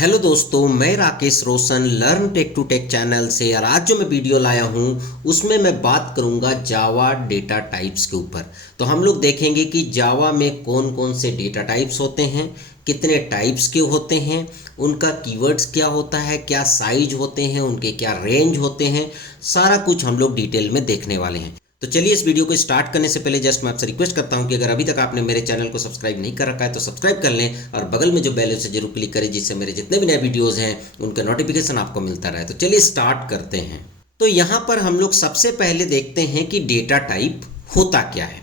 Hello दोस्तों, मैं Rakesh Roshan learn tech to tech channel से। और आज जो मैं वीडियो लाया हूँ उसमें मैं बात करूँगा जावा डेटा टाइप्स के ऊपर। तो हम लोग देखेंगे कि जावा में कौन कौन से डेटा टाइप्स होते हैं, कितने टाइप्स के होते हैं, उनका कीवर्ड्स क्या होता है, क्या साइज होते हैं, उनके क्या रेंज होते हैं, सारा कुछ हम लोग डिटेल में देखने वाले हैं। तो चलिए इस वीडियो को स्टार्ट करने से पहले जस्ट मैं आपसे रिक्वेस्ट करता हूं कि अगर अभी तक आपने मेरे चैनल को सब्सक्राइब नहीं कर रखा है तो सब्सक्राइब कर लें और बगल में जो बेल है उसे जरूर क्लिक करें, जिससे मेरे जितने भी नए वीडियोस हैं उनका नोटिफिकेशन आपको मिलता रहे। तो चलिए स्टार्ट करते हैं। तो यहाँ पर हम लोग सबसे पहले देखते हैं कि डेटा टाइप होता क्या है।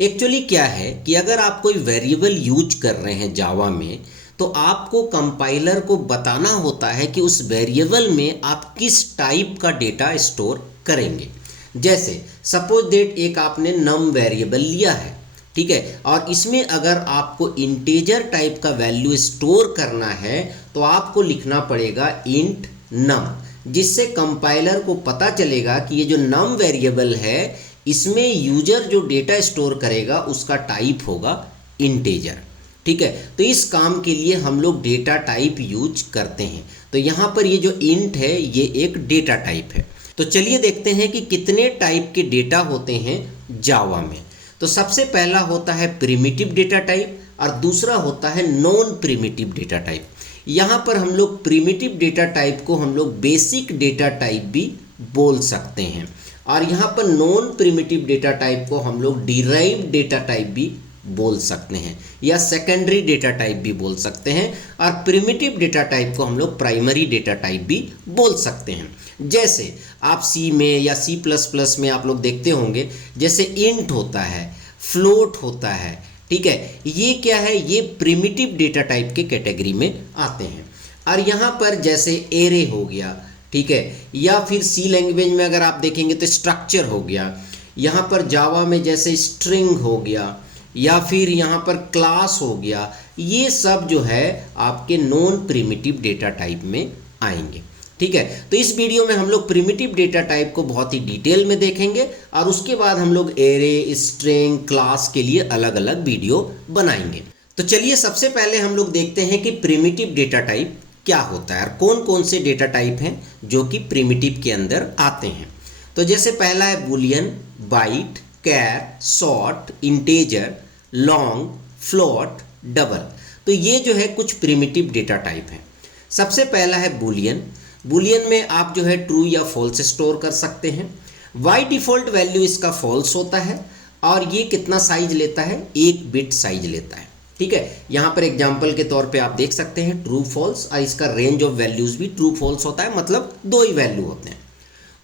एक्चुअली क्या है कि अगर आप कोई वेरिएबल यूज कर रहे हैं जावा में, तो आपको कंपाइलर को बताना होता है कि उस वेरिएबल में आप किस टाइप का डेटा स्टोर करेंगे। जैसे सपोज दैट एक आपने नम वेरिएबल लिया है, ठीक है, और इसमें अगर आपको इंटीजर टाइप का वैल्यू स्टोर करना है तो आपको लिखना पड़ेगा इंट नम, जिससे कंपाइलर को पता चलेगा कि ये जो नम वेरिएबल है इसमें यूजर जो डेटा स्टोर करेगा उसका टाइप होगा इंटीजर। ठीक है, तो इस काम के लिए हम लोग डेटा टाइप यूज करते हैं। तो यहाँ पर ये जो इंट है ये एक डेटा टाइप है। तो चलिए देखते हैं कि कितने टाइप के डेटा होते हैं जावा में। तो सबसे पहला होता है प्रिमिटिव डेटा टाइप और दूसरा होता है नॉन प्रिमिटिव डेटा टाइप। यहाँ पर हम लोग प्रिमिटिव डेटा टाइप को हम लोग बेसिक डेटा टाइप भी बोल सकते हैं, और यहाँ पर नॉन प्रिमिटिव डेटा टाइप को हम लोग डिराइव्ड डेटा टाइप भी बोल सकते हैं या सेकेंडरी डेटा टाइप भी बोल सकते हैं, और प्रिमिटिव डेटा टाइप को हम लोग प्राइमरी डेटा टाइप भी बोल सकते हैं। जैसे आप सी में या सी प्लस प्लस में आप लोग देखते होंगे, जैसे इंट होता है, फ्लोट होता है, ठीक है, ये क्या है, ये प्रिमिटिव डेटा टाइप के कैटेगरी में आते हैं। और यहाँ पर जैसे एरे हो गया, ठीक है, या फिर सी लैंग्वेज में अगर आप देखेंगे तो स्ट्रक्चर हो गया, यहाँ पर जावा में जैसे स्ट्रिंग हो गया, या फिर यहाँ पर क्लास हो गया, ये सब जो है आपके नॉन प्रिमिटिव डेटा टाइप में आएंगे। ठीक है, तो इस वीडियो में हम लोग प्रिमिटिव डेटा टाइप को बहुत ही डिटेल में देखेंगे और उसके बाद हम लोग एरे, स्ट्रिंग, क्लास के लिए अलग अलग वीडियो बनाएंगे। तो चलिए सबसे पहले हम लोग देखते हैं कि प्रिमिटिव डेटा टाइप क्या होता है और कौन कौन से डेटा टाइप हैं जो कि प्रिमिटिव के अंदर आते हैं। तो जैसे पहला है boolean, byte, char, short, integer, long, float, double. तो ये जो है कुछ प्रिमिटिव डेटा टाइप हैं। सबसे पहला है बूलियन। बूलियन में आप जो है ट्रू या फॉल्स स्टोर कर सकते हैं। बाय डिफ़ॉल्ट वैल्यू इसका फॉल्स होता है और ये कितना साइज लेता है, 1 बिट साइज लेता है। ठीक है, यहाँ पर एग्जांपल के तौर पे आप देख सकते हैं ट्रू फॉल्स, और इसका रेंज ऑफ वैल्यूज भी ट्रू फॉल्स होता है, मतलब 2 ही वैल्यू होते हैं।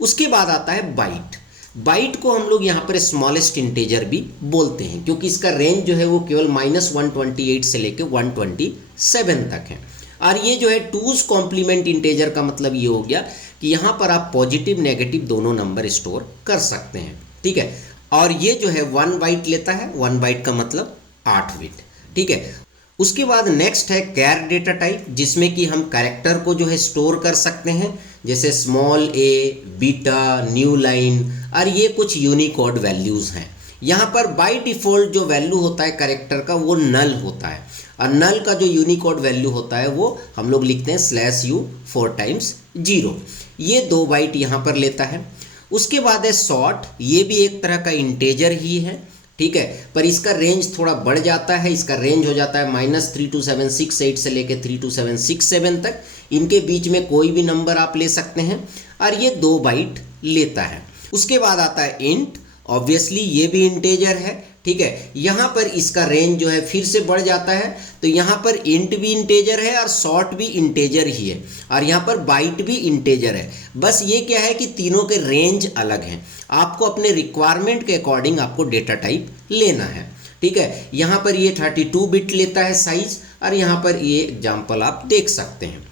उसके बाद आता है बाइट। बाइट को हम लोग यहाँ पर स्मॉलेस्ट इंटीजर भी बोलते हैं, क्योंकि इसका रेंज जो है वो केवल -128 से लेकर 127 तक है। और ये जो है टूज कॉम्प्लीमेंट इंटीजर का मतलब ये हो गया कि यहाँ पर आप पॉजिटिव नेगेटिव दोनों नंबर स्टोर कर सकते हैं। ठीक है, और ये जो है 1 बाइट लेता है, 1 बाइट का मतलब 8 बिट। ठीक है, उसके बाद नेक्स्ट है कैर डेटा टाइप, जिसमें कि हम कैरेक्टर को जो है स्टोर कर सकते हैं, जैसे स्मॉल ए, बीटा, न्यू लाइन, और ये कुछ यूनिकोड वैल्यूज़ हैं। यहाँ पर बाय डिफ़ॉल्ट जो वैल्यू होता है कैरेक्टर का वो नल होता है, और नल का जो यूनिकोड वैल्यू होता है वो हम लोग लिखते हैं /u 4 टाइम्स 0। ये 2 बाइट यहाँ पर लेता है। उसके बाद है शॉर्ट, ये भी एक तरह का इंटीजर ही है, ठीक है, पर इसका रेंज थोड़ा बढ़ जाता है। इसका रेंज हो जाता है -32768 से लेकर 32767 तक। इनके बीच में कोई भी नंबर आप ले सकते हैं, और ये 2 बाइट लेता है। उसके बाद आता है इंट, ऑब्वियसली ये भी इंटीजर है। ठीक है, यहाँ पर इसका रेंज जो है फिर से बढ़ जाता है, तो यहाँ पर इंट भी इंटीजर है और शॉर्ट भी इंटीजर ही है, और यहाँ पर बाइट भी इंटीजर है। बस ये क्या है कि तीनों के रेंज अलग हैं, आपको अपने रिक्वायरमेंट के अकॉर्डिंग आपको डेटा टाइप लेना है। ठीक है, यहाँ पर ये 32 बिट लेता है साइज, और यहाँ पर ये एग्जाम्पल आप देख सकते हैं।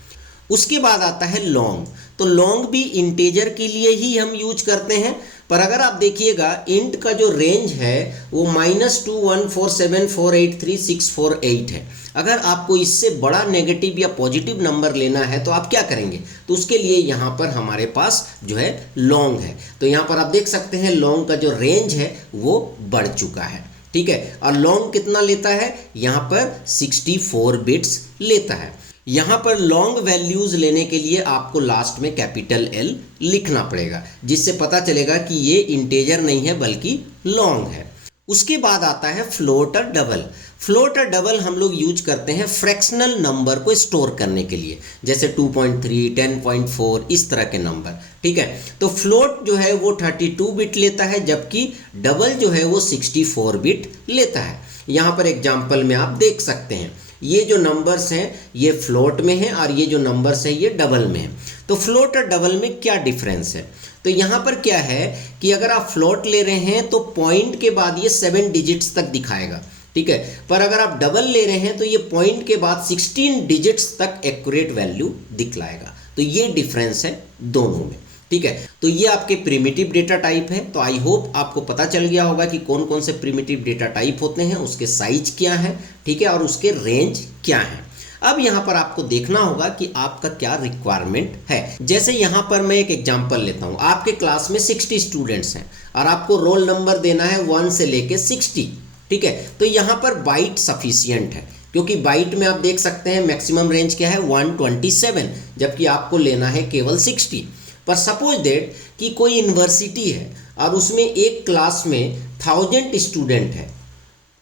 उसके बाद आता है लॉन्ग। तो लॉन्ग भी इंटीजर के लिए ही हम यूज करते हैं, पर अगर आप देखिएगा इंट का जो रेंज है वो -21474833648 है। अगर आपको इससे बड़ा नेगेटिव या पॉजिटिव नंबर लेना है तो आप क्या करेंगे, तो उसके लिए यहाँ पर हमारे पास जो है लॉन्ग है। तो यहाँ पर आप देख सकते हैं लॉन्ग का जो रेंज है वो बढ़ चुका है। ठीक है। और लॉन्ग कितना लेता है, यहाँ पर 64 बिट्स लेता है। यहाँ पर लॉन्ग वैल्यूज़ लेने के लिए आपको लास्ट में कैपिटल L लिखना पड़ेगा, जिससे पता चलेगा कि ये इंटेजर नहीं है बल्कि लॉन्ग है। उसके बाद आता है फ्लोट और डबल। फ्लोट और डबल हम लोग यूज करते हैं फ्रैक्शनल नंबर को स्टोर करने के लिए, जैसे 2.3, 10.4 इस तरह के नंबर, ठीक है। तो फ्लोट जो है वो 32 बिट लेता है, जबकि डबल जो है वो 64 बिट लेता है। यहाँ पर एग्जाम्पल में आप देख सकते हैं, ये जो नंबर्स हैं ये फ्लोट में हैं और ये जो नंबर्स हैं ये डबल में हैं। तो फ्लोट और डबल में क्या डिफरेंस है, तो यहाँ पर क्या है कि अगर आप फ्लोट ले रहे हैं तो पॉइंट के बाद ये 7 डिजिट्स तक दिखाएगा, ठीक है। पर अगर आप डबल ले रहे हैं तो ये पॉइंट के बाद 16 डिजिट्स तक एक्यूरेट वैल्यू दिखलाएगा। तो ये डिफरेंस है दोनों में, ठीक है। तो ये आपके प्रिमिटिव डेटा टाइप है। तो आई होप आपको पता चल गया होगा कि कौन कौन से प्रिमिटिव डेटा टाइप होते हैं, उसके साइज क्या है, ठीक है, और उसके रेंज क्या है। अब यहाँ पर आपको देखना होगा कि आपका क्या रिक्वायरमेंट है। जैसे यहाँ पर मैं एक एग्जांपल लेता हूँ, आपके क्लास में 60 स्टूडेंट्स हैं और आपको रोल नंबर देना है 1 से लेके 60, ठीक है। तो यहाँ पर बाइट सफिशियंट है, क्योंकि बाइट में आप देख सकते हैं मैक्सिमम रेंज क्या है 127, जबकि आपको लेना है केवल 60। पर सपोज दैट कि कोई यूनिवर्सिटी है और उसमें एक क्लास में 1000 स्टूडेंट है,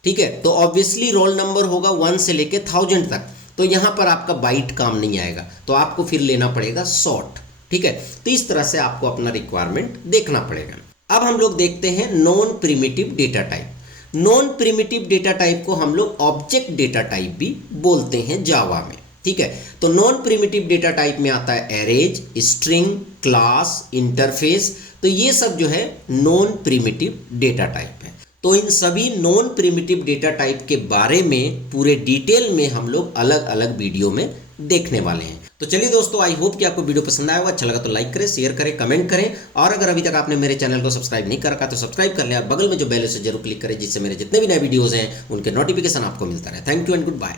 ठीक है, तो ऑब्वियसली रोल नंबर होगा 1 से लेके 1000 तक। तो यहाँ पर आपका बाइट काम नहीं आएगा, तो आपको फिर लेना पड़ेगा शॉर्ट, ठीक है। तो इस तरह से आपको अपना रिक्वायरमेंट देखना पड़ेगा। अब हम लोग देखते हैं non primitive data type. Non primitive data type को हम लोग ऑब्जेक्ट डेटा टाइप भी बोलते हैं जावा में, ठीक है। तो नॉन प्रिमिटिव डेटा टाइप में आता है एरेज, स्ट्रिंग, क्लास, इंटरफेस। तो ये सब जो है नॉन प्रिमिटिव डेटा टाइप है। तो इन सभी नॉन प्रिमिटिव डेटा टाइप के बारे में पूरे डिटेल में हम लोग अलग अलग वीडियो में देखने वाले हैं। तो चलिए दोस्तों, आई होप कि आपको वीडियो पसंद आया होगा। अच्छा लगा तो लाइक करें, शेयर करें, कमेंट करें, और अगर अभी तक आपने मेरे चैनल को सब्सक्राइब नहीं कर रखा तो सब्सक्राइब कर लें और बगल में जो बेल है उसे जरूर क्लिक करें, जिससे मेरे जितने भी नए वीडियोस हैं उनके नोटिफिकेशन आपको मिलता रहे। Thank you and good bye.